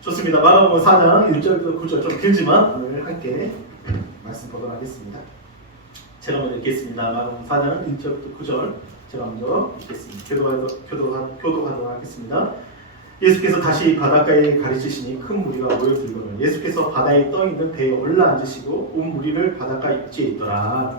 좋습니다. 마가복음 4장 1절부터 9절 좀 길지만 오늘 함께 말씀 보도록 하겠습니다. 제가 먼저 읽겠습니다. 마가복음 4장 1절부터 9절 제가 먼저 읽겠습니다. 교도하도록 하겠습니다. 예수께서 다시 바닷가에 가르치시니 큰 무리가 모여들거늘 예수께서 바다에 떠있는 배에 올라앉으시고 온 무리를 바닷가 입지에 있더라.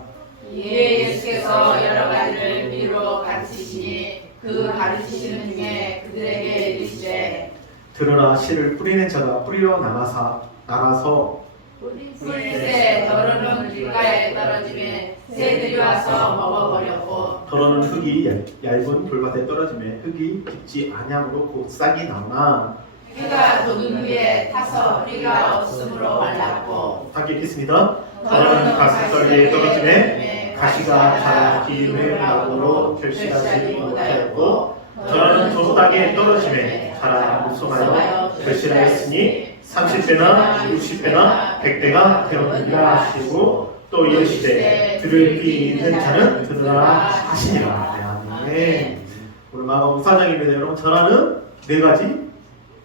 이에 예수께서 여러 가지를 비유로 가르치시니 그 가르치시는 중에 그들에게 이르시되 들으라 씨를 뿌리는 자가 뿌리러 나가서 뿌릴 때 더러는 길가에 떨어지면 새들이 와서 먹어버렸고 더러는 흙이 얇은 돌밭에 떨어지며 흙이 깊지 아니함으로 곧 싹이 나오나 해가 돋은 후에 타서 뿌리가 없으므로 말랐고 함께 읽겠습니다. 더러는 가시떨기에 떨어지며 가시가 자라 기름의 나무로 결실하지 못하였고 더러는 조소닥에 떨어지며 자라 무성하여 결실하였으니 30배나 60배나 100배가 되었느니라 하시고 또 이르시되 들을 귀 있는 자는 들으라 하시니라. 아멘. 오늘 마가복음 4장입니다. 여러분 전하는 네 가지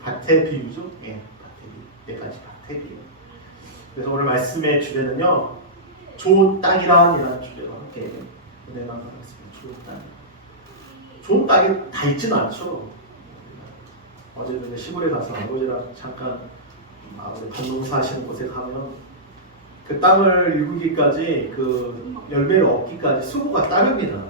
밭의 비유죠. 예, 네 가지 밭의 비유. 그래서 오늘 말씀의 주제는요, 좋은 땅이라는 주제로 함께 은혜 나누겠습니다. 좋은 땅. 좋은 땅이 다 있지는 않죠. 어제도 시골에 가서 아버지랑 잠깐 아버지 밭농사 하시는 곳에 가면 그 땅을 일구기까지 그 열매를 얻기까지 수고가 따릅니다.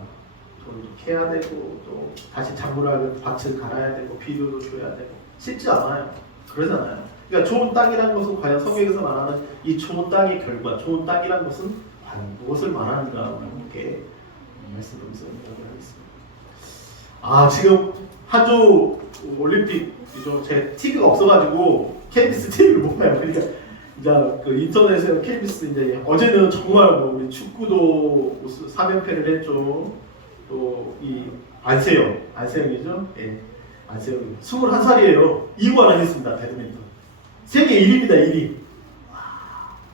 돌도 캐야 되고 또 다시 작물을 하면 밭을 갈아야 되고 비료도 줘야 되고 쉽지 않아요. 그러잖아요. 그러니까 좋은 땅이라는 것은 과연 성경에서 말하는 이 좋은 땅의 결과, 좋은 땅이라는 것은 과연 무엇을 말하는가 함께 말씀드리면서 하겠습니다. 지금 한주 올림픽이죠. 제 TV가 없어가지고 KBS TV를 못 봐요. 그러니까 이제 그 인터넷에 KBS 이제 어제는 정말 뭐 우리 축구도 3연패를 했죠. 또 이 안세영이죠. 예, 안세영 21살이에요. 2관 하겠습니다. 배드민턴 세계 1위입니다. 1위.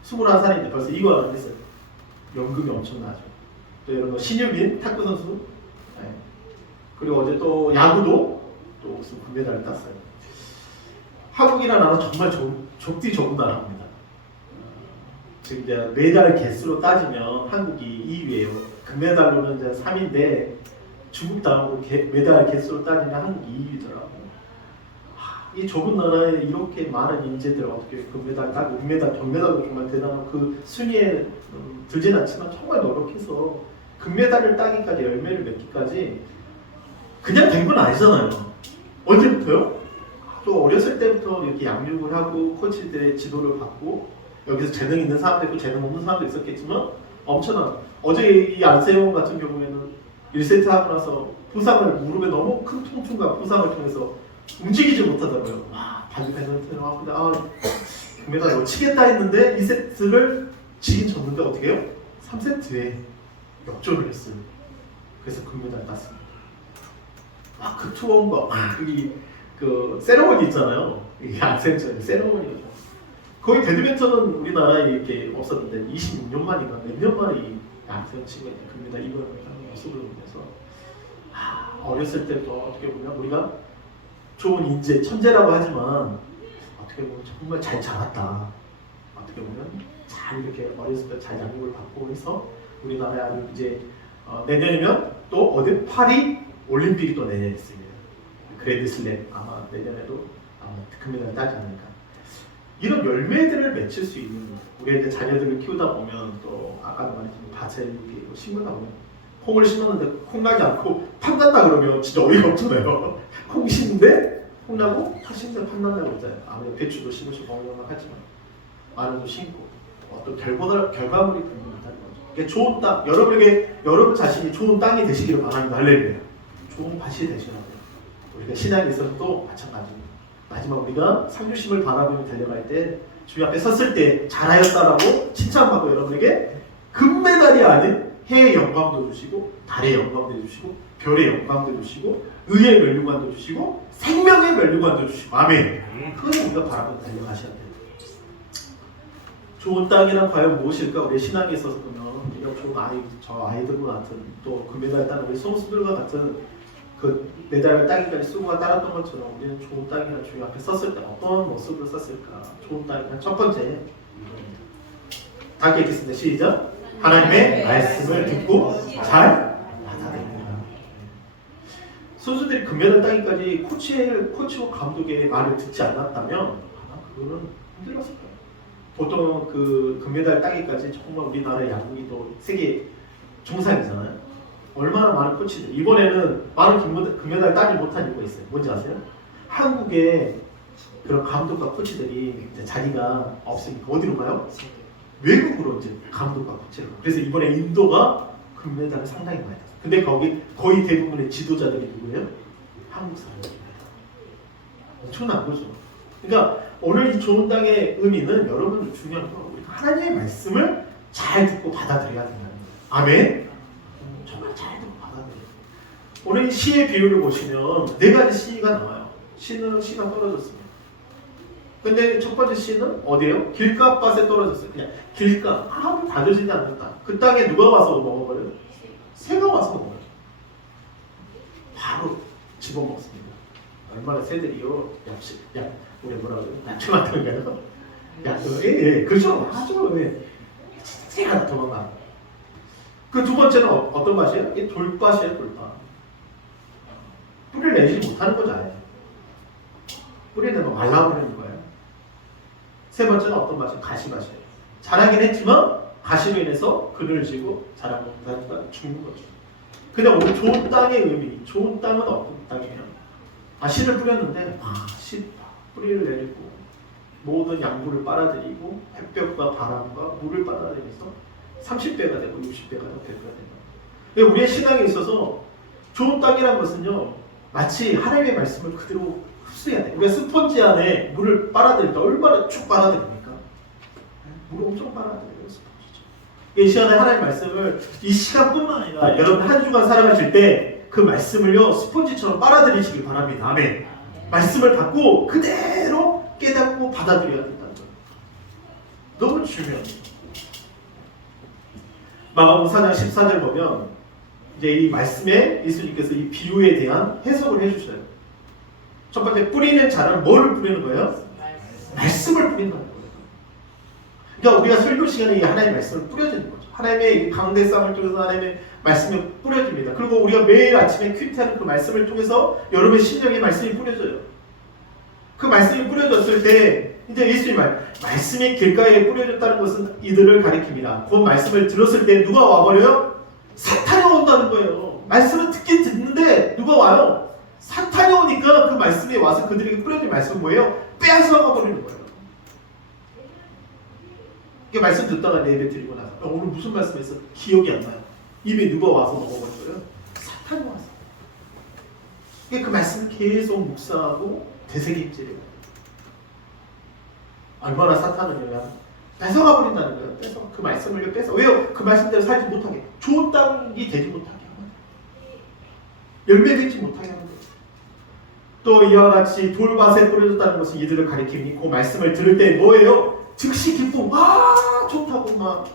21살인데 벌써 2관 했어요. 연금이 엄청나죠. 또 이런 거 신유빈 탁구 선수. 예. 그리고 어제 또 야구도 또 무슨 금메달을 땄어요. 한국이라는 나라는 정말 좁디 좁은 나라입니다. 지금 이제 메달 개수로 따지면 한국이 2위예요. 금메달로는 이제 3위인데 중국 다음으로 메달 개수로 따지면 한국이 2위더라고요. 이 좁은 나라에 이렇게 많은 인재들 어떻게 금메달 따고 은메달, 정메달도 정말 대단한 그 순위에 들진 않지만 정말 노력해서 금메달을 따기까지 열매를 맺기까지 그냥 된 건 아니잖아요. 언제부터요? 또 어렸을 때부터 이렇게 양육을 하고 코치들의 지도를 받고 여기서 재능 있는 사람도 있고 재능 없는 사람도 있었겠지만 엄청난 어제 이 안세영 같은 경우에는 1세트 하고 나서 부상을 무릎에 너무 큰 통증과 부상을 통해서 움직이지 못하더라고요. 발리 밴드를 하고 금메달 놓치겠다 했는데 2세트를 지긴 졌는데 어떻게 해요? 3세트에 역전을 했어요. 그래서 금메달 땄습니다. 그 투혼과 그 세레머니 있잖아요. 이게 안세영처럼 세레머니가 거의 배드민턴은 우리나라에 이렇게 없었는데 26년 만인가 몇 년 만에 이 안세영 친구가 금메달 이걸 하는 모습을 보면서 어렸을 때부터 어떻게 보면 우리가 좋은 인재, 천재라고 하지만 어떻게 보면 정말 잘 자랐다. 어떻게 보면 잘 이렇게 어렸을 때 잘 양육을 받고 해서 우리나라에 아주 이제 내년이면 또 어디 파리 올림픽이 또 내년에 있습니다. 그랜드슬램 아마 내년에도 금메달 따지 않을까. 이런 열매들을 맺힐 수 있는 우리 이제 자녀들을 키우다 보면 또 아까도 말했지만 밭에 이렇게 심으다 보면 콩을 심었는데 콩 나지 않고 팥 난다 그러면 진짜 어이가 없잖아요. 콩 심는데 콩 나고 팥 심는데 팥 난다고 그러잖아요. 아무래도 배추도 심으시고 하지만 마늘도 심고 어떤 결과물이 분명하다는 거죠. 이게 좋은 땅, 여러분 자신이 좋은 땅이 되시기를 바랍니다. 할렐루야. 좋은 밭이 되셔야 돼요. 우리가 신앙에 있어서도 마찬가지입니다. 마지막 우리가 상주심을 바라보며 달려갈 때 주님 앞에 섰을 때 잘하였다라고 칭찬받고 여러분에게 금메달이 아닌 해의 영광도 주시고 달의 영광도 주시고 별의 영광도 주시고 의의 멸류관도 주시고 생명의 멸류관도 주시고 아멘. 그것을 우리가 바라보며 달려가셔야 돼요. 좋은 땅이란 과연 무엇일까? 우리 신앙에 있어서 보면 이런 좋은 저 아이들과 같은 또 금메달 따는 우리 선수들과 같은 그 매달 따기까지 수고가 따랐던 것처럼 우리는 좋은 땅이라는 주님 앞에 섰을 때 어떤 모습으로 섰을까? 좋은 땅이란 첫 번째 다 함께 읽겠습니다. 시작. 하나님의 말씀을 듣고 잘 받아들입니다. 선수들이 금메달 따기까지 코치와 감독의 말을 듣지 않았다면 아마 그거는 힘들었을 거예요. 보통 그 금메달 따기까지 정말 우리나라 야구이 또 세계 정상이잖아요. 얼마나 많은 코치들 이번에는 많은 금메달 따지 못한 이유가 있어요. 뭔지 아세요? 한국의 그런 감독과 코치들이 이제 자리가 없으니까 어디로 가요? 외국으로 이제 감독과 코치를 가요. 그래서 이번에 인도가 금메달을 상당히 많이 땄어요. 근데 거기 거의 대부분의 지도자들이 누구예요? 한국 사람입니다. 엄청난 거죠. 그러니까 오늘 이 좋은 땅의 의미는 여러분 중요한 건 우리가 하나님의 말씀을 잘 듣고 받아들여야 된다는 거예요. 아멘. 정말 잘 듣고 받아들여요. 오늘 이 시의 비유를 보시면 네 가지 시가 나와요. 시가 떨어졌습니다. 근데 첫 번째 시는 어디예요? 길가밭에 떨어졌어요. 그냥 길가 아무 다져지지 않는 땅. 그 땅에 누가 와서 먹어버려요? 새가 와서 먹어요. 바로 집어먹습니다. 얼마나 새들이요? 우리 뭐라 그래요? 야채 같은 거요? 예, 그렇죠. 아주 예. 새가 도망가. 그 두 번째는 어떤 밭이에요? 이 돌밭이에요, 돌밭. 뿌리를 내지 못하는 거잖아요. 뿌리를 내면 말라버리는 거예요. 세 번째는 어떤 밭이에요? 가시밭이에요. 자라긴 했지만 가시로 인해서 그늘을 지고 자라고 못하니까 죽는 거죠. 근데 오늘 좋은 땅의 의미, 좋은 땅은 어떤 땅이에요? 씨를 뿌렸는데 씨 뿌리를 내리고 모든 양분을 빨아들이고 햇볕과 바람과 물을 빨아들여서 30배가 되고 60배가 되고 100배가 되고. 우리의 신앙에 있어서 좋은 땅이라는 것은요 마치 하나님의 말씀을 그대로 흡수해야 돼요. 우리가 스펀지 안에 물을 빨아들일 때 얼마나 쭉 빨아들입니까? 물을 엄청 빨아들여요. 스펀지죠. 이 시간에 하나님의 말씀을 이 시간뿐만 아니라 여러분 한 주간 살아가실 때 그 말씀을요 스펀지처럼 빨아들이시길 바랍니다. 아멘. 말씀을 받고 그대로 깨닫고 받아들여야 된다는 거예요. 너무 중요합니다. 마가복음 4장 14절 보면 이제 이 말씀에 예수님께서 이 비유에 대한 해석을 해주셔요. 첫 번째 뿌리는 자는 뭐를 뿌리는 거예요? 말씀을 뿌리는 거예요. 그러니까 우리가 설교 시간에 하나님의 말씀을 뿌려주는 거죠. 하나님의 강대상을 통해서 하나님의 말씀을 뿌려줍니다. 그리고 우리가 매일 아침에 큐티하는 그 말씀을 통해서 여러분의 심령에 말씀이 뿌려져요. 그 말씀이 뿌려졌을 때 이제 예수님 말씀이 길가에 뿌려졌다는 것은 이들을 가리킵니다. 그 말씀을 들었을 때 누가 와버려요? 사탄이 온다는 거예요. 말씀은 듣긴 듣는데 누가 와요? 사탄이 오니까 그 말씀이 와서 그들에게 뿌려진 말씀은 뭐예요? 빼앗아가 버리는 거예요. 이 말씀 듣다가 예배 드리고 나서 오늘 무슨 말씀에서 기억이 안 나요. 입에 누가 와서 먹어버려요? 사탄이 와서. 그 말씀을 계속 묵상하고 되새김질해요. 얼마나 사탄은요 뺏어가 버린다는 거예요. 뺏어 그 말씀을 뺏어. 왜요? 그 말씀대로 살지 못하게, 좋은 땅이 되지 못하게 하는 거예요. 열매 맺지 못하게 하는 거예요. 또 이와 같이 돌밭에 뿌려졌다는 것은 이들을 가리키니 그 말씀을 들을 때 뭐예요? 즉시 기쁨. 좋다고 막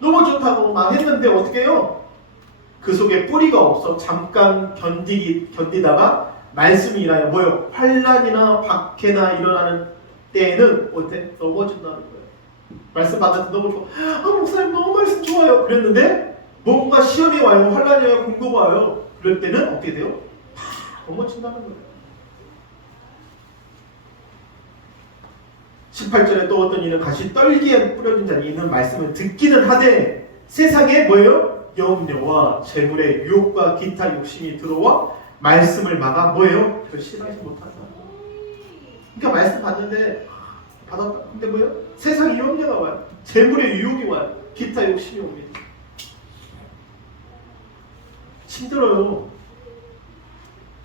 너무 좋다고 막 했는데 어떻게 해요? 그 속에 뿌리가 없어 잠깐 견디다가 말씀이 인하여 뭐예요? 환난이나 박해나 일어나는 때에는 어때? 넘어진다는 거예요. 말씀 받았을 때 너무 좋아. 목사님 너무 말씀 좋아요. 그랬는데 뭔가 시험이 와요. 환난이 와요. 공고가 와요. 그럴 때는 어떻게 돼요? 다 넘어진다는 거예요. 18절에 또 어떤 이는 같이 떨기에 뿌려진 자니 이는 말씀을 듣기는 하되 세상에 뭐예요? 염려와 재물의 유혹과 기타 욕심이 들어와 말씀을 막아 뭐예요? 결실하지 못한다. 그러니까 말씀 받는데 받았다. 근데 뭐예요? 세상의 염려가 와요. 재물의 유혹이 와요. 기타 욕심이 옵니다. 힘들어요.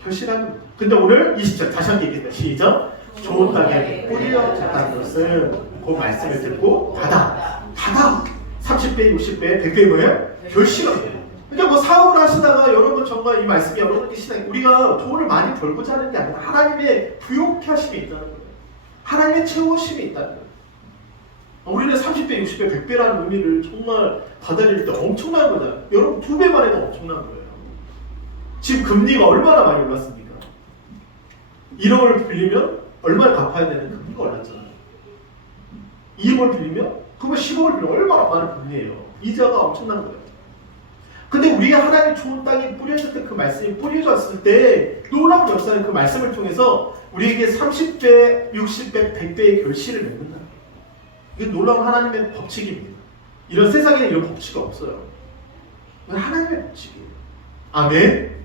결실하지 못한다. 근데 오늘 20절 다시 한번 얘기합니다. 시작. 좋은 땅에 뿌려졌다는 것은 그 말씀을 듣고 받아 30배, 60배, 100배 뭐예요? 결실하게. 그러니까 뭐 사업을 하시다가 여러분 정말 이 말씀이 여러분께 신앙 우리가 돈을 많이 벌고자 하는 게 아니라 하나님의 부욕케 하심이 있다는 거예요. 하나님의 채우심이 있다는 거예요. 우리는 30배, 60배, 100배라는 의미를 정말 받아들일 때 엄청난 거잖아요. 여러분 2배만 해도 엄청난 거예요. 지금 금리가 얼마나 많이 올랐습니까? 1억을 빌리면 얼마를 갚아야 되는 금리가 올랐잖아요. 2억을 빌리면 그러면 10억을 빌리면 얼마나 많은 금리예요. 이자가 엄청난 거예요. 근데 우리가 하나님 좋은 땅에 뿌려졌을 때 그 말씀이 뿌려졌을 때 놀라운 역사는 그 말씀을 통해서 우리에게 30배, 60배, 100배의 결실을 맺는다. 이게 놀라운 하나님의 법칙입니다. 이런 세상에는 이런 법칙이 없어요. 이건 하나님의 법칙이에요. 아멘.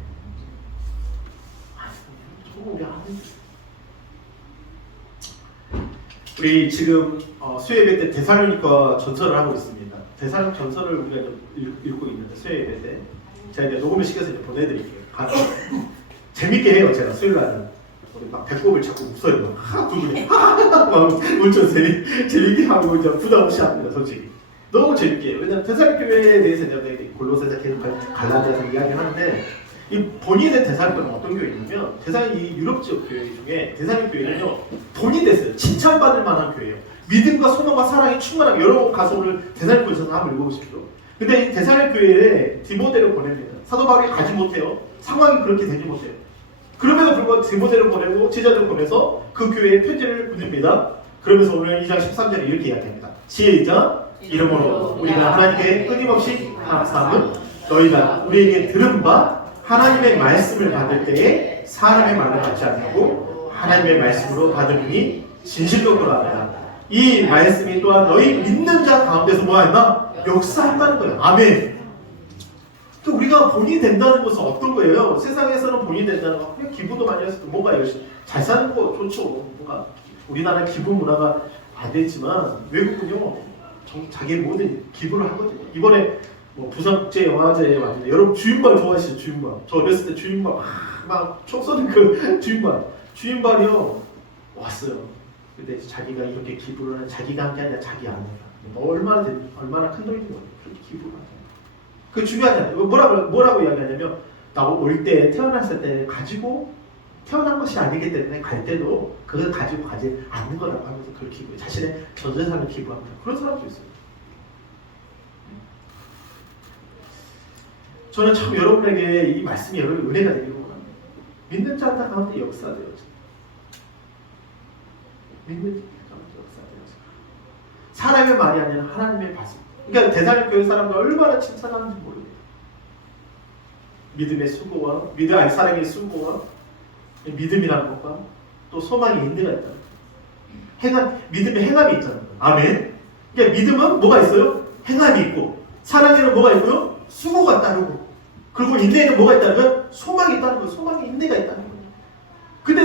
우리 지금 수요예배 때 데살로니가 전설을 하고 있습니다. 데살로니가 전설을 우리가 좀 읽고 있는데 수요예배 때 제가 이제 녹음을 시켜서 이제 보내드릴게요. 재밌게 해요. 제가 수요일 날은 우리 막 배꼽을 자꾸 웃어요. 두 분이 막 엄청 재밌게 하고 이제 부담 없이 합니다. 솔직히 너무 재밌게 해요. 왜냐면 데살로니가 교회에 대해서 이제 골로새서 계속 갈라디아서 이야기하는데 이 본이 된 데살로니가는 어떤 교회냐면 이 유럽 지역 교회 중에 데살로니가 교회는요 본이 됐어요. 칭찬받을 만한 교회예요. 믿음과 소망과 사랑이 충만한 여러 가서 오늘 데살로니가에서 한번 읽어보십시오. 근데 이 데살로니가 교회에 디모데를 보냅니다. 사도 바울이 가지 못해요. 상황이 그렇게 되지 못해요. 그럼에도 불구하고 디모데를 보내고 제자들 보내서 그 교회에 편지를 보냅니다. 그러면서 오늘 2장 13절에 이렇게 이야기합니다. 시작! 이러므로 우리가 하나님께 끊임없이 감사함은 너희가 우리에게 들은 바 하나님의 말씀을 받을 때에 사람의 말로 받지 않고 하나님의 말씀으로 받으니 진실로 그러하다. 이 말씀이 또한 너희 믿는 자 가운데서 뭐한다? 역사한다는 거예요. 아멘. 또 우리가 본이 된다는 것은 어떤 거예요? 세상에서는 본이 된다는 거 그냥 기부도 많이 해서 뭔가 열심히 잘 사는 거 좋죠. 뭔가 우리나라 기부 문화가 안 됐지만 외국은요 자기의 모든 기부를 하거든요. 이번에 부산국제영화제에 왔는데 여러분 주인발 좋아하시죠? 주인발. 저 어렸을 때 주인발 막 총 쏘는 그 주인발이요 왔어요. 근데 자기가 이렇게 기부를 하는 자기가 한 게 아니라 자기 아내가 얼마나 큰 돈인지 그렇게 기부를 하잖아요. 그 중요하잖아요. 뭐라고 이야기하냐면 나 올 때 태어났을 때 가지고 태어난 것이 아니기 때문에 갈 때도 그걸 가지고 가지 않는 거라고 하면서 그걸 기부해 자신의 전 재산을 기부합니다. 그런 사람도 있어요. 저는 참 여러분에게 이 말씀이 여러분 은혜가 되기를 원합니다. 믿는 자 가운데 역사되어져. 믿는 자 가운데 역사되어져. 사람의 말이 아니라 하나님의 말씀. 그러니까 데살로니가 교회 사람들 얼마나 칭찬하는지 모릅니다. 믿음의 수고와 사랑의 수고와 믿음이라는 것과 또 소망의 인내가 있다. 믿음의 행함이 있잖아요. 아멘. 그러니까 믿음은 뭐가 있어요? 행함이 있고 사랑에는 뭐가 있고요? 수고가 따르고 그리고 인내에는 뭐가 있다면 소망이 있다는 거예요. 소망의 인내가 있다는 거예요. 근데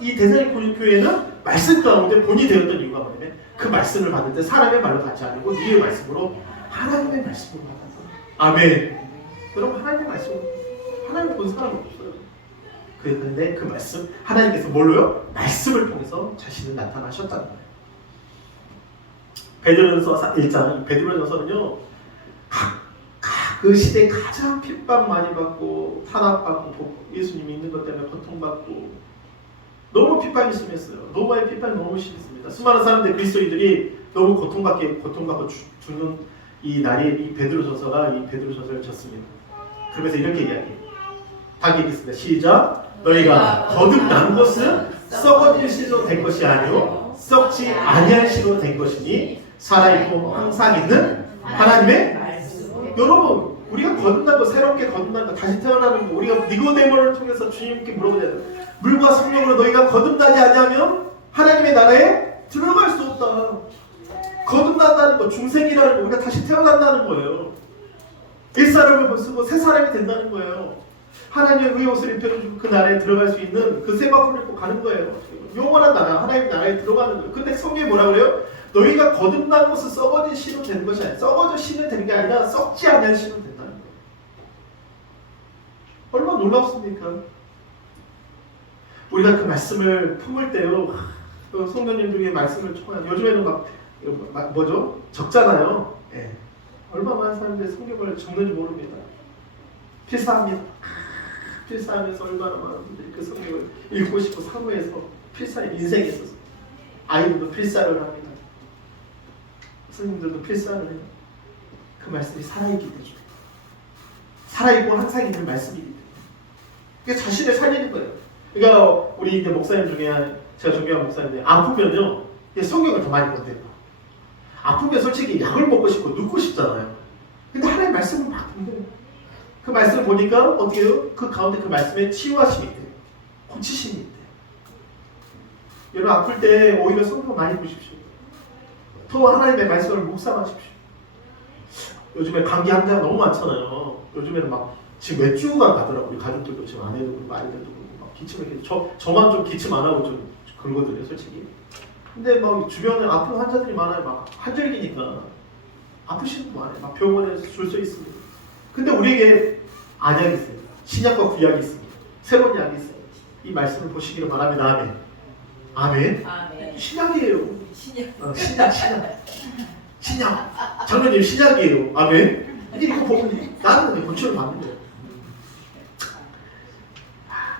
이 데살로니가 교회는 말씀 가운데 본이 되었던 이유가 뭐냐면 그 말씀을 받을 때 사람의 말로 받지 않고 이의 말씀으로 하나님의 말씀으로 받았어요. 아멘. 여러분 하나님의 말씀으로 하나님 본 사람은 없어요. 그런데 그 말씀 하나님께서 뭘로요? 말씀을 통해서 자신을 나타나셨다는 거예요. 베드로전서 1장 베드로전서는요 그 시대에 가장 핍박 많이 받고 탄압받고 예수님이 있는 것 때문에 고통받고 너무 핍박이 심했어요. 로마의 핍박이 너무 심했습니다. 수많은 사람들 그리스도인들이 너무 고통받고 죽는 이 날이 이 베드로전서가 이 베드로전서를 졌습니다. 그러면서 이렇게 이야기해요. 다 읽겠습니다. 시작. 너희가 거듭난 것은 썩어질 씨로 된 것이 아니요 썩지 아니할 씨로 된 것이니 살아있고 항상 있는 하나님의 여러분 우리가 거듭난 거 새롭게 거듭난 거 다시 태어나는 거 우리가 니고데모를 통해서 주님께 물어보잖아요. 물과 성령으로 너희가 거듭나지 않으면 하나님의 나라에 들어갈 수 없다. 거듭난다는 거 중생이라는 거 우리가 다시 태어난다는 거예요. 옛사람을 벗고 새 사람이 된다는 거예요. 하나님의 의의 옷을 입혀주고 그 나라에 들어갈 수 있는 그 새 바꾸를 입고 가는 거예요. 영원한 나라 하나님의 나라에 들어가는 거예요. 근데 성경이 뭐라 그래요? 너희가 거듭난 것은 썩어진 씨로 되는 것이 아니라 썩어진 씨는 되는 게 아니라 썩지 않는 씨로 된다는 거예요. 얼마나 놀랍습니까? 우리가 그 말씀을 품을 때요 성도님 중에 말씀을 청한 요즘에는 뭐죠? 적잖아요. 예. 얼마나 많은 사람들이 성경을 적는지 모릅니다. 필사합니다. 필사하면서 얼마나 많은 분들이 그 성경을 읽고 싶고 사모해서 필사의 인생에 있어서 아이들도 필사를 합니다. 스님들도 필사를 해요. 그 말씀이 살아있기 때문에 살아있고 항상 있는 말씀이기 때문에 이게 자신을 살리는 거예요. 그러니까 우리 이제 목사님 중에 제가 존경하는 목사님인데 아프면요 성경을 더 많이 본대요. 아프면 솔직히 약을 먹고 싶고 눕고 싶잖아요. 근데 하나님의 말씀을 막 본대요. 그 말씀을 보니까 어떻게 해요? 그 가운데 그 말씀에 치유하심이 있대요. 고치심이 있대요. 여러분 아플 때 오히려 성경 많이 보십시오. 더 하나님의 말씀을 묵상하십시오. 요즘에 감기 환자가 너무 많잖아요. 요즘에는 막 지금 몇 주가 가더라고요. 우리 가족들도 지금 아내도 그렇고 아이들도 그렇고 막 기침을 이렇게 저만 좀 기침 안 하고 좀 그러거든요, 솔직히. 근데 막 주변에 아픈 환자들이 많아요. 막 한절기니까 아프시는 분 많아요. 막 병원에 줄 서 있습니다. 근데 우리에게 안약이 있어요. 신약과 구약이 있습니다. 새로운 약이 있어요. 이 말씀을 보시기를 바랍니다. 아멘. 아멘. 아멘. 신약이에요. 신약. 신약. 장로님 신약이에요. 아멘. 이거 보면 나는 고침을 받는 거예요.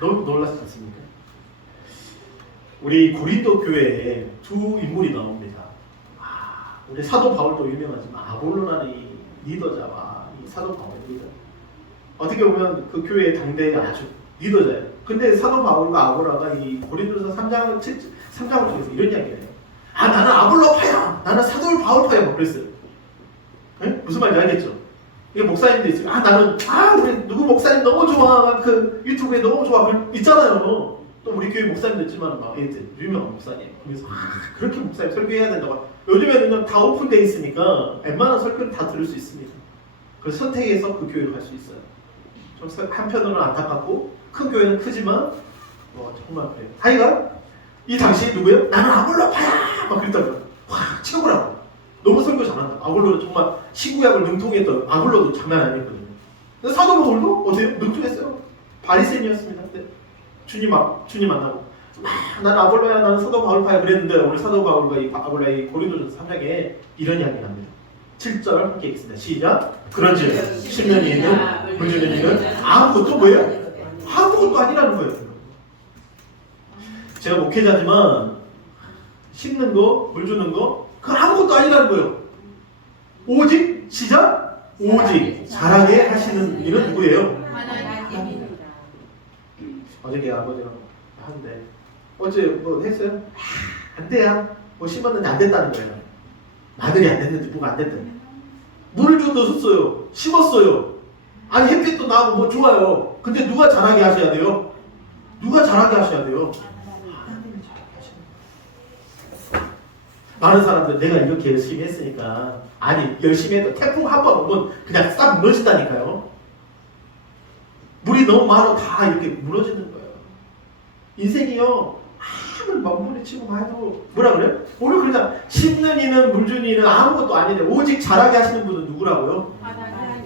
너무 놀랐지 않습니까? 우리 고린도 교회에 두 인물이 나옵니다. 우리 사도 바울도 유명하지만 아볼로라는 이 리더자와 이 사도 바울의 리더. 어떻게 보면 그 교회의 당대의 아주 리더자예요. 근데 사도 바울과 아볼로가 이 고린도서 3장을 통해서 이런 이야기를 해요. 나는 아볼로파야. 나는 사도 바울파야. 뭐 그랬어요. 네? 무슨 말인지 알겠죠? 이게 목사님도 있어요. 나는 우리 누구 목사님 너무 좋아. 그 유튜브에 너무 좋아. 있잖아요. 또 우리 교회 목사님도 있지만 막 유명한 목사님. 그래서 그렇게 목사님 설교해야 된다고. 요즘에는 다 오픈되어 있으니까 웬만한 설교를 다 들을 수 있습니다. 그래서 선택해서 그 교회로 갈 수 있어요. 좀 한편으로는 안타깝고 큰 교회는 크지만 정말 그래요. 하여간 이 당시 누구예요? 나는 아볼로파야! 막 그랬다고요. 와 최고라고. 너무 설교 잘한다. 아볼로는 정말 신구약을 능통했던 아볼로도 장난 아니었거든요. 근데 사도 바울도 어때요? 능통했어요. 바리새인이었습니다. 주님 만나고 나는 아볼로야 나는 사도 바울파야 그랬는데 오늘 사도 바울과 이 아볼로의 고린도전서 3장에 이런 이야기가 납니다. 7절 함께 읽겠습니다. 시작. 그런즉 씹는 이는 물주는 이는 아무것도 뭐예요? 아무것도 아니라는 거예요. 제가 목회자지만 씹는 거, 물 주는 거 그건 아무것도 아니라는 거예요. 오직 시작 오직 잘하게 하시는 이는 누구예요? 하나님입니다. 어저께 아버지랑 하는데 어제 뭐 했어요? 안 돼요. 뭐 심었는데 안 됐다는 거예요. 마늘이 안 됐는지 뭐가 안 됐다는 거예요. 물을 줬어요. 심었어요. 아니 햇빛도 나고 뭐 좋아요. 근데 누가 잘하게 하셔야 돼요? 누가 잘하게 하셔야 돼요? 하나님이 잘하게 하시는 거예요. 많은 사람들 내가 이렇게 열심히 했으니까 아니 열심히 해도 태풍 한 번 오면 그냥 싹 무너진다니까요. 물이 너무 많아 다 이렇게 무너지는 거예요. 인생이요 아무리 몸부림치고 해도 뭐라 그래요? 오늘 그러자 심는 이는 물 주는 이는 아무것도 아니래. 오직 잘하게 하시는 분은 누구라고요?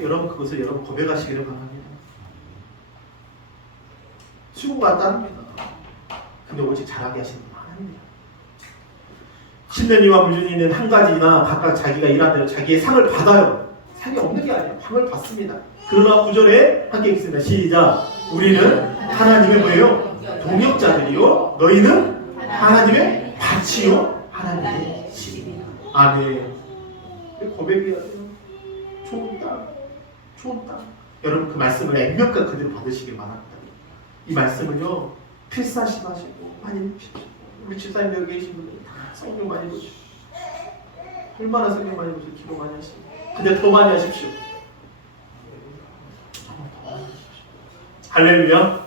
여러분 그것을 여러분 고백하시기를 바랍니다. 수고가 따릅니다. 근데 오직 잘하게 하시는 분은 하나님입니다. 심는 이와 물 주는 이는 한 가지나 각각 자기가 일한 대로 자기의 상을 받아요. 상이 없는 게 아니에요. 상을 받습니다. 그러나 9절에 함께 읽습니다. 시작. 우리는 하나님의 뭐예요? 동역자들이요. 너희는 하나님의 밭이요. 하나님의 집이다. 아멘. 고백해야 돼요. 좋은 땅. 좋은 땅. 여러분 그 말씀을 액면가 그대로 받으시길 바랍니다. 이 말씀을요. 필사심하시고 많이 묵십시오. 우리 집사님 여기 계신 분들 다 성경 많이 보십시오. 얼마나 성경 많이 보시고 기도 많이 하시고 근데 더 많이 하십시오. 할렐루야.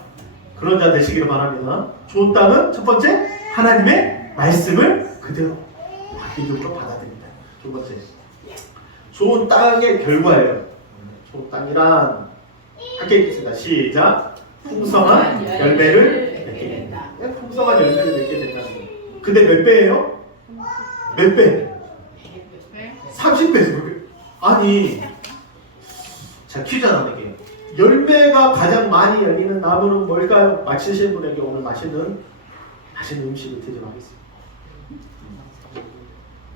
그런 자 되시기를 바랍니다. 좋은 땅은 첫 번째 하나님의 말씀을 그대로 믿음으로 받아들인다. 두 번째 좋은 땅의 결과예요. 좋은 땅이란 함께 읽겠습니다. 시작. 풍성한 열매를 맺게 된다. 풍성한 열매를 맺게 된다는 거예요. 근데 몇 배예요? 몇 배? 30배에서 몇 배? 아니 자 퀴즈 하나 낼게요. 열매가 가장 많이 열리는 나무는 뭘까요? 맞히시는 분에게 오늘 맛있는 음식을 대접하겠습니다.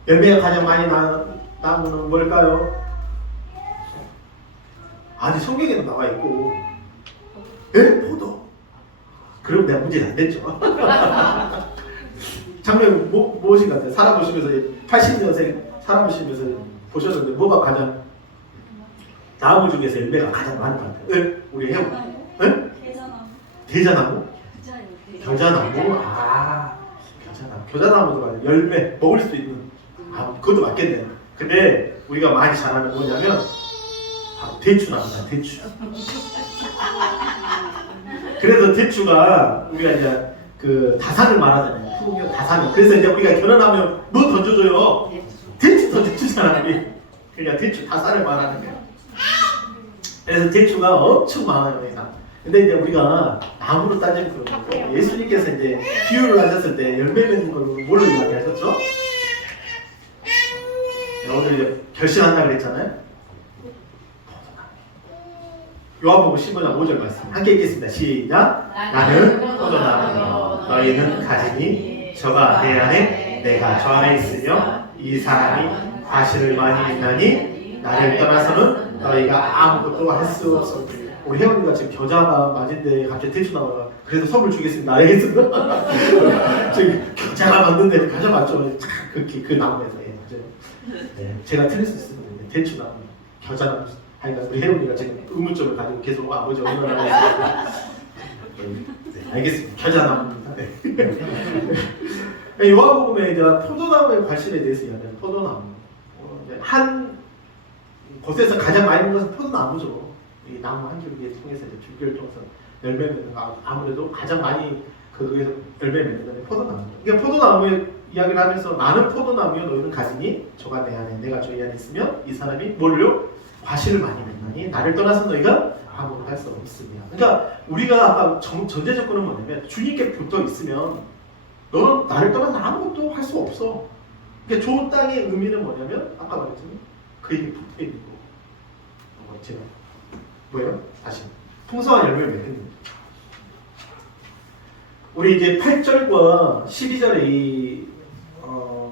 열매가 가장 많이 나는 나무는 뭘까요? 아니 성경에도 나와 있고 포도. 그럼 내가 문제는 안 됐죠. 작년 무엇인 것 같아요? 살아보시면서 80년생 살아보시면서 보셨는데 뭐가 가장 나무 중에서 열매가 가장 많은 것 같아요? 우리 해보. 대자나무? 겨자나무? 아, 겨자나무. 겨자나무도 맞아요. 열매 먹을 수 있는. 아, 그것도 맞겠네요. 근데 우리가 많이 잘하는 뭐냐면 바로 대추나무다. 대추. 그래서 대추가 우리가 이제 그 다산을 말하잖아요. 후국이 다산을. 그래서 이제 우리가 결혼하면 뭐 던져줘요? 대추 던져주잖아. 그러니까 대추 다산을 말하는 거예요. 그래서 대추가 엄청 많아요, 여기가. 근데 이제 우리가 나무로 따지면 그런 거고, 예수님께서 이제 비유를 하셨을 때 열매 맺는 걸 뭘로 이야기하셨죠? 오늘 이제 결심한다 그랬잖아요. 요한복음 15장 5절 말씀 함께 읽겠습니다. 시작. 나는 포도나무요 너희는 가지니 저가 내 안에 내가 저 안에 있으며 이 사람이 과실을 많이 맺나니 나를 떠나서는 너희가 아무것도 할 수 없어. 우리 혜원이가 지금 겨자가 맞은데 갑자기 대추 나와가 그래서 선물 주겠습니다. 알겠습니다. 지금 겨자가 맞는데 겨자 맞죠? 그 나무에서 네, 제가 틀릴 수 있습니다. 대추 나무, 겨자 나무. 하여간 우리 혜원이가 지금 의문점을 가지고 계속 아버지 얼마나 네, 알겠습니다. 겨자 나무입니다. 네. 요한복음에 이제 포도나무의 과실에 대해서 이야기하는 포도나무. 한 곳에서 가장 많이 있는 것은 포도나무죠. 이 나무 한 줄기에 통해서 이제 줄기를 통해서 열매 맺는 거 아무래도 가장 많이 그에서 열매 맺는 건 포도나무. 그러니까 포도나무의 이야기를 하면서 나는 포도나무요 너희는 가지니 저가 내 안에 내가 저희 안에 있으면 이 사람이 뭘요? 과실을 많이 맺나니 나를 떠나서 너희가 아무것도 할 수 없습니다. 그러니까 우리가 아까 전제 조건은 뭐냐면 주님께 붙어 있으면 너는 나를 떠나서 아무것도 할 수 없어. 그러니까 좋은 땅의 의미는 뭐냐면 아까 말했지만 그에게 붙어 있는 거. 제가 뭐예요? 다시 풍성한 열매를 맺는 거. 우리 이제 8절과 12절에 이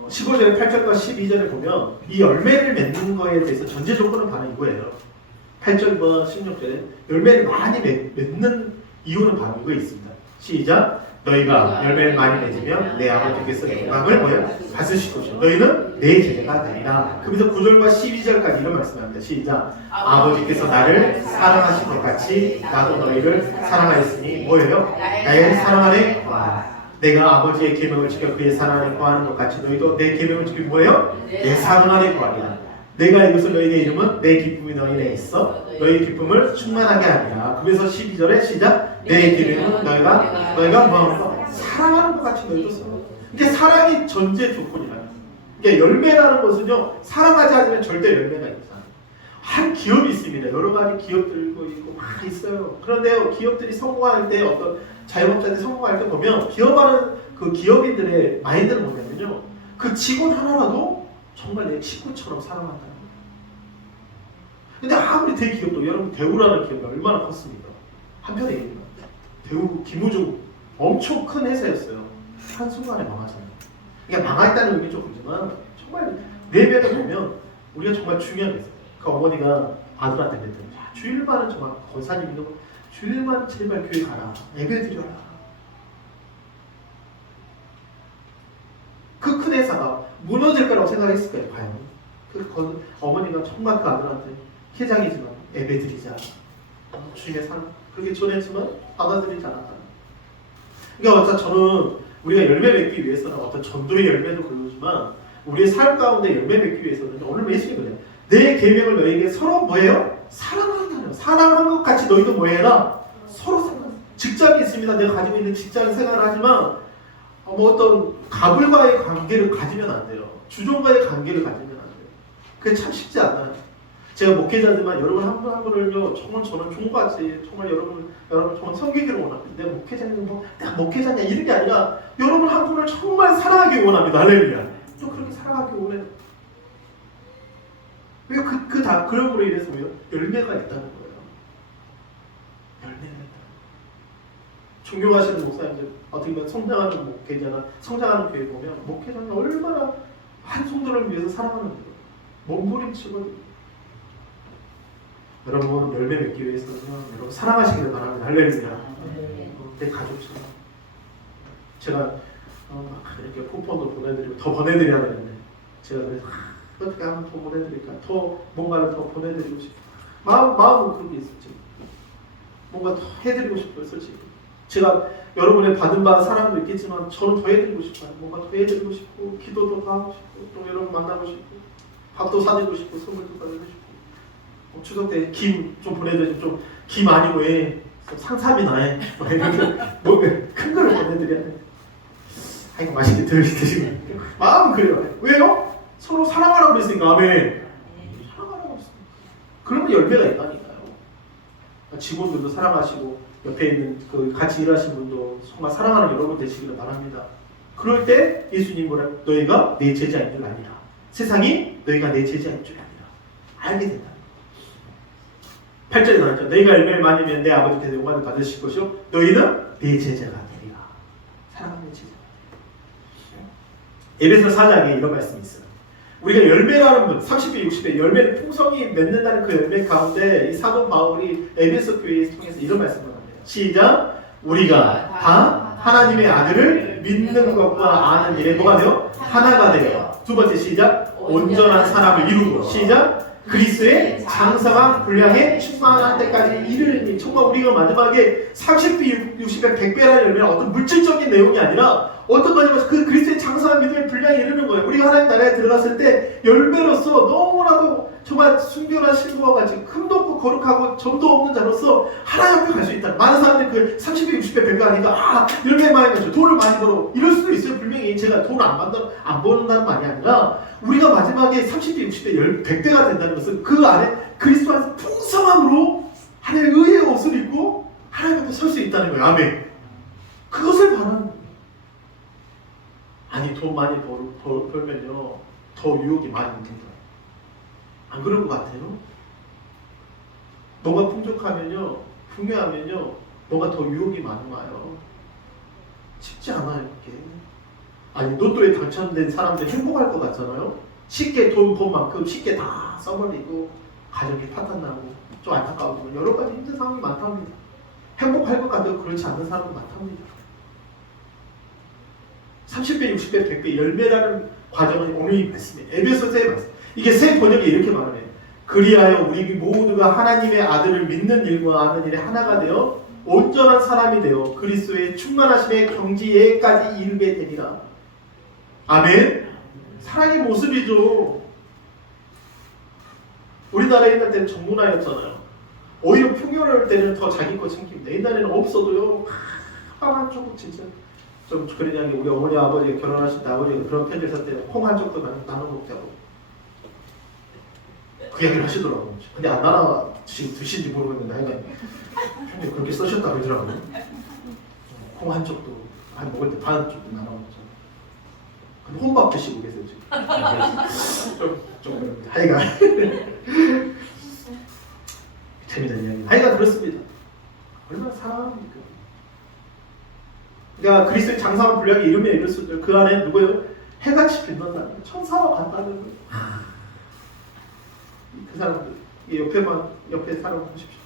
15절에 8절과 12절에 보면 이 열매를 맺는 거에 대해서 전제 조건은 바로 이거예요. 8절과 16절에 열매를 많이 맺는 이유는 바로 이거에 있습니다. 시작. 너희가 열매를 많이 맺으면 내 아버지께서 영광을 뭐예요? 받으실 것이요. 너희는 내 제자가 되리라. 그래서 9절과 12절까지 이런 말씀합니다. 시작. 아버지께서 나를 사랑하신 것 같이 나도 너희를 사랑하였으니 뭐예요? 나의 사랑 안에 거하라. 내가 아버지의 계명을 지켜 그의 사랑 안에 거하는 것 같이 너희도 내 계명을 지키면 뭐예요? 내 사랑 안에 거하리라. 내가 이것을 너희에게 이름은 내 기쁨이 너희에게 있어 너희 기쁨을 충만하게 하리라. 그래서 12절에 시작. 내 계명은 너희가 뭐하는 거? 사랑하는 것 같이 너희도 써. 이게 사랑이 전제 조건이라. 이게 열매라는 것은요 사랑하지 않으면 절대 열매가 있다. 한 기업이 있습니다. 여러 가지 기업들도 있고 막 있어요. 그런데 기업들이 성공할 때 어떤 자영업자들이 성공할 때 보면 기업하는 그 기업인들의 마인드는 뭐냐면요. 그 직원 하나라도 정말 내 친구처럼 사랑한다는 거예요. 근데 아무리 대기업도 여러분 대우라는 기업이 얼마나 컸습니까? 한편에 얘기합니다. 대우 김우중 엄청 큰 회사였어요. 한순간에 망하잖아요. 그러니까 망했다는 의미 좀 그렇지만 정말 내면을 보면 우리가 정말 중요한 게 있어요. 그 어머니가 아들한테 그랬더니 주일만은 정말 권사님이 주일만 제발 교회 가라. 예배드려라. 그 큰 회사가 무너질 거라고 생각했을까요? 과연? 그 어머니가 정말 그 아들한테 회장이지만 예배드리자. 주님의 사랑. 그렇게 전했지만 받아들이지 않았다. 그러니까 저는 우리가 열매 맺기 위해서는 어떤 전도의 열매도 그러지만 우리의 삶 가운데 열매 맺기 위해서는 오늘 메시지 뭐냐? 내 계명을 너희에게 서로 뭐예요? 사랑한다는. 사랑하는 것 같이 너희도 뭐해라? 서로 사랑. 직장이 있습니다. 내가 가지고 있는 직장 생활을 하지만 뭐 어떤 가불과의 관계를 가지면 안 돼요. 주종과의 관계를 가지면 안 돼요. 그게 참 쉽지 않아요. 제가 목회자지만 여러분 한 분 한 분을요 정말 저는 종같이 정말 여러분 정말 섬기기를 원합니다. 내가 목회자는 내가 목회자냐 이런 게 아니라 여러분 한 분을 정말 사랑하기 원합니다. 할렐루야. 또 그렇게 사랑하기 원해요. 왜 그럼으로 인해서 왜요? 열매가 있다는 거예요. 열매가 있다. 존경하시는 목사님들 어떻게 보면 성장하는 목회자나 성장하는 교회 보면 목회자는 얼마나 한 성도를 위해서 사랑하는 거예요. 몸부림치고 여러분 열매 맺기 위해서는 여러분 사랑하시기를 바랍니다. 할렐루야. 내 가족처럼 제가 이렇게 쿠폰도 보내드리고 더 보내드려야 되는데 제가 그래서 어떻게 하면 더 보내드릴까? 더 뭔가를 더 보내드리고 싶어. 마음은 그렇게 있었지. 뭔가 더 해드리고 싶어요, 솔직히. 제가 여러분의 받은 바 사랑도 있겠지만 저는 더 해드리고 싶어요. 뭔가 더 해드리고 싶고 기도도 더 하고 싶고 또 여러분 만나고 싶고 밥도 사드리고 싶고 선물도 사드리고 싶고 추석 때 김 좀 보내드리고 좀 김 아니고 상삼이나 뭐 이렇게 뭐큰 거를 보내드려야 돼. 아이고 맛있게 드시고 마음은 그래요. 왜요? 서로 사랑하라고 그랬으니까. 아멘. 사랑하라고 했으니까. 그러면 열매가 있다니까요. 직원들도 사랑하시고 옆에 있는 그 같이 일하시는 분도 정말 사랑하는 여러분 되시기를 바랍니다. 그럴 때 예수님 뭐라 너희가 내 제자인 줄 아니라 세상이 너희가 내 제자인 줄 아니라 알게 된다. 8절에 나왔죠. 너희가 열매를 많으면 내 아버지께서 영광을 받으실 것이요 너희는 내 제자가 되리라. 사랑하는 제자가 되리라. 에베소 4장에 이런 말씀이 있어요. 우리가 열매라는 분, 30배, 60배 열매를 풍성히 맺는다는 그 열매 가운데 이 사도 바울이 에베소 교회에 통해서 이런 말씀을 합니다. 시작. 우리가 다 하나님의 아들을 믿는 것과 아는 일에 뭐가 돼요? 하나가 돼요. 두 번째 시작. 온전한 사람을 이루고 시작. 그리스도의 장성한 분량에 충만한 때까지 이르니. 정말 우리가 마지막에 30배, 60배, 100배라는 열매는 어떤 물질적인 내용이 아니라 어떤 거냐면 그 그리스도의 장성한 믿음의 분량에 이르는 거예요. 우리가 하나님 나라에 들어갔을 때 열매로서 너무나도 정말 순결한 실부와 같이 흠도 없고 거룩하고 점도 없는 자로서 하나님 앞에 갈 수 있다. 많은 사람들이 그 30배, 60배, 100배 하니까 열매 많이 맺죠. 돈을 많이 벌어. 이럴 수도 있어요. 분명히 제가 돈을 안 버는다는 말이 아니라 우리가 마지막에 30배, 60배, 100배가 된다는 것은 그 안에 그리스도 안에서 풍성함으로 하나님의 의의 옷을 입고 하나님 앞에 설 수 있다는 거예요. 아멘. 그것을 바라는 거예요. 아니 돈 많이 벌면요 더 유혹이 많이 있습니다. 안 그럴 것 같아요? 뭐가 풍족하면요 풍요하면요 뭐가 더 유혹이 많아요. 쉽지 않아요 이게. 아니 로또에 당첨된 사람들 행복할 것 같잖아요. 쉽게 돈 번 만큼 쉽게 다 써버리고 가정이 파탄나고 좀 안타까우고 여러 가지 힘든 상황이 많답니다. 행복할 것 같아도 그렇지 않은 사람도 많답니다. 30배, 60배, 100배 열매라는 과정은 오늘 이 말씀이에요. 에베소서의 말씀. 이게 새 번역이 이렇게 말하네요. 그리하여 우리 모두가 하나님의 아들을 믿는 일과 아는 일에 하나가 되어 온전한 사람이 되어 그리스도의 충만하심의 경지에까지 이르게 되리라. 아멘. 사랑의 모습이죠. 우리나라에 있는 때는 정문화였잖아요. 오히려 풍요로울 때는 더 자기 거 챙깁니다. 옛날에는 없어도요. 한 조금 진짜 좀 그러냐면 우리 어머니 아버지 결혼하실 때 아버지가 그런 편지를 썼을 때 콩 한 쪽도 나눠 먹자고 그 얘기를 하시더라고요. 근데 안 나눠 드신지 모르겠는데 하여간 편지 그렇게 쓰셨다 그러더라고요. 콩 한 쪽도 한 먹을 때 반 쪽도 나눠 먹자. 근데 혼밥 드시고 계세요 지금. 좀 그런데 하여간 재미난 이야기. 하여간 그렇습니다. 얼마나 사랑합니까? 그러니까 그리스도의 장성한 분량에 이름에 이를 수 있는 그 안에 누구예요? 해같이 빛난다는 거예요. 천사와 같다는 거예요. 그 사람들 옆에 사람 보십시오.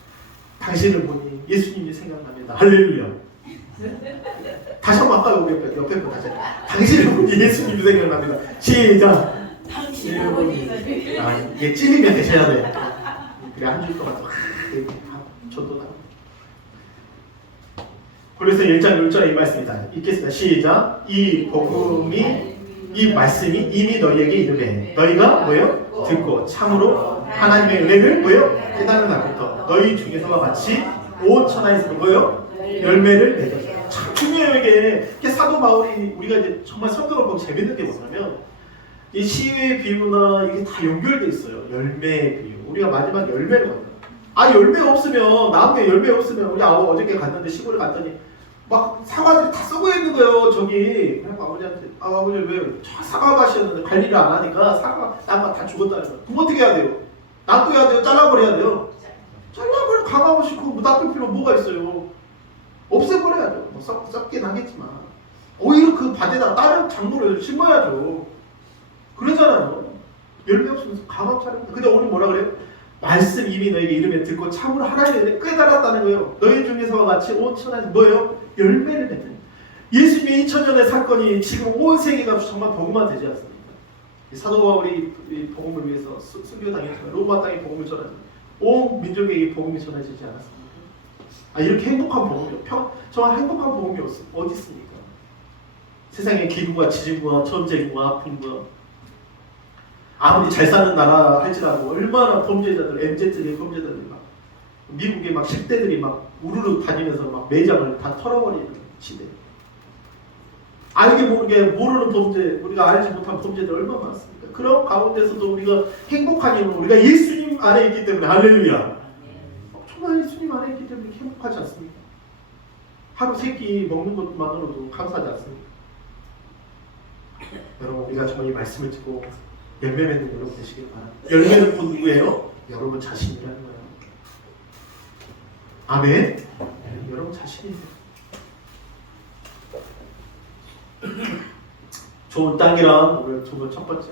당신을 보니 예수님이 생각납니다. 할렐루야. 다시 한번 아까 옆에 분 다시 당신을 보니 예수님이 생각납니다. 시작. 당신을 보니 얘 찔리면 되셔야 돼. 그래 한 줄 동안 저도 나. 그래서 1장 1절에 이 말씀이다. 읽겠습니다. 시작. 이 말씀이 이미 너희에게 이르매 너희가 뭐요? 듣고 참으로 하나님의 은혜를 뭐요? 깨닫는 날부터 너희 중에서와 같이 온 천하에서 뭐요? 열매를 맺었어요. 참 중요해요 이게. 사도 바울이 우리가 이제 정말 성경을 보면 재밌는 게 뭐냐면 이 시의 비유나 이게 다 연결돼 있어요. 열매의 비유. 우리가 마지막 열매를 만나요. 열매 없으면 나무에 열매 없으면 우리 어저께 갔는데 시골에 갔더니 막 사과들이 다 썩어 있는 거예요. 저기 그래서 아버지한테 아버지 왜 사과밭이었는데 관리를 안 하니까 나무가 다 죽었다는 거예요. 그럼 어떻게 해야 돼요? 놔둬야 돼요? 잘라버려야 돼요? 잘라버려 강하고 싶고 놔둘 필요 뭐가 있어요? 없애버려야죠. 뭐 썩긴 하겠지만 오히려 그 밭에다가 다른 작물을 심어야죠. 그러잖아요. 열매 없으면 강함 차립니다. 근데 오늘 뭐라 그래요? 말씀 이미 너에게 이름에 듣고 참으로 하나님의 은혜를 깨달았다는 거예요. 너희 중에서와 같이 온 천하에서 뭐예요? 열매를 맺는. 예수님의 2000년의 사건이 지금 온 세계가 정말 복음화 되지 않습니까? 사도 바울이 복음을 위해서 순교 당했지만 로마 땅에 복음을 전하지 온 민족에게 복음이 전해지지 않았습니까? 이렇게 행복한 복음이 정말 행복한 복음이 어디 있습니까? 세상에 기근과 지진과 전쟁과 아픔과 아무리 잘 사는 나라 할지라도 얼마나 범죄자들, MZ들의 범죄자들이 막 미국의 막 10대들이 막 우르르 다니면서 막 매장을 다 털어버리는 시대. 알게 모르게 모르는 범죄, 우리가 알지 못한 범죄들 얼마나 많습니까? 그런 가운데서도 우리가 행복한 이유는 우리가 예수님 안에 있기 때문에. 할렐루야. 정말 예수님 안에 있기 때문에 행복하지 않습니까? 하루 세 끼 먹는 것만으로도 감사하지 않습니까? 여러분, 우리가 정말 이 말씀을 듣고 열매 맺는 여러분 되시길 바랍니다. 열매는 곧 누구예요? 여러분 자신이라는 거예요. 아멘. 여러분 자신이세요. 좋은 땅이란 오늘 두 번째.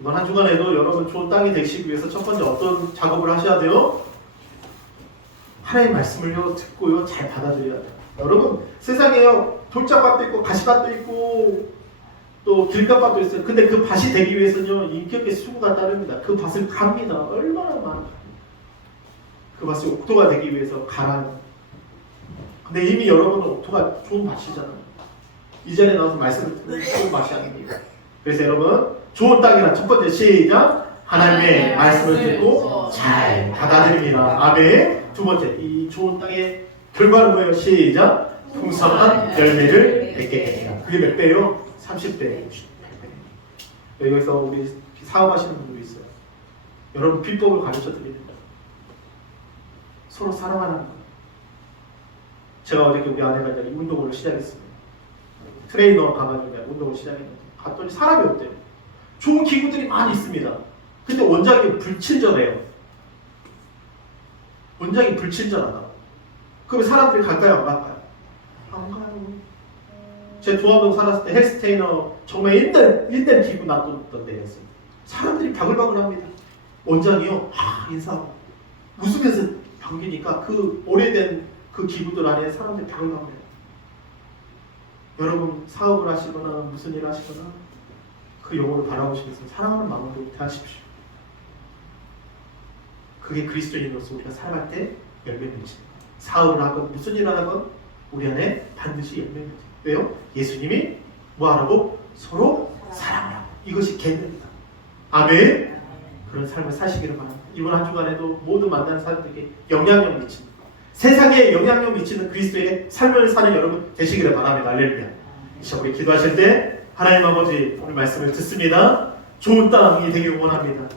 이번 한 주간에도 여러분 좋은 땅이 되시기 위해서 첫 번째 어떤 작업을 하셔야 돼요? 하나님의 말씀을요 듣고요 잘 받아들여야 돼요. 여러분 세상에요 돌짝밭도 있고 가시밭도 있고 또 길가밭도 있어요. 근데 그 밭이 되기 위해서는요 인격의 수고가 따릅니다. 그 밭을 갑니다. 얼마나 많은 그 밭이 옥토가 되기 위해서 가라는. 근데 이미 여러분은 옥토가 좋은 밭이잖아요. 이 자리에 나와서 말씀을 듣는 좋은 밭이 아닙니다. 그래서 여러분 좋은 땅이란 첫 번째 시작 하나님의 말씀을 듣고 잘 받아들입니다. 아멘. 두 번째 이 좋은 땅의 결과는 뭐예요? 시작 풍성한 열매를 맺게 됩니다. 그게 몇 배요? 30배. 여기서 우리 사업하시는 분들이 있어요. 여러분 비법을 가르쳐 드립니다. 서로 사랑하는 거. 제가 어저께 우리 아내가 이제 운동을 시작했습니다. 트레이너 가가지고 운동을 시작했는데 갔더니 사람이 없대요. 좋은 기구들이 많이 있습니다. 근데 원장이 불친절해요. 원장이 불친절하다. 그럼 사람들이 갈까요? 안 갈까요? 안 가요. 제 조합동 살았을 때 헬스 트레이너 정말 일단 기구 놔뒀던 데였어요. 사람들이 바글바글합니다. 원장이요. 인사하고 웃으면서 반기니까 그 오래된 그 기구들 안에 사람들이 바글바글해요. 여러분 사업을 하시거나 무슨 일 하시거나 그 영혼을 바라보시면서 사랑하는 마음으로 대하십시오. 그게 그리스도인으로서 우리가 살아갈 때 열매 맺지. 사업을 하건 무슨 일을 하건 우리 안에 반드시 열매 맺지. 왜요? 예수님이 뭐하라고? 서로 사랑하라고. 이것이 계명입니다. 아멘. 그런 삶을 사시기를 바랍니다. 이번 한 주간에도 모두 만나는 사람들에게 영향력 미치는 세상에 영향력 미치는 그리스도의 삶을 사는 여러분 되시기를 바랍니다. 할렐루야. 이제 우리 기도하실 때 하나님 아버지 오늘 말씀을 듣습니다. 좋은 땅이 되길 원합니다.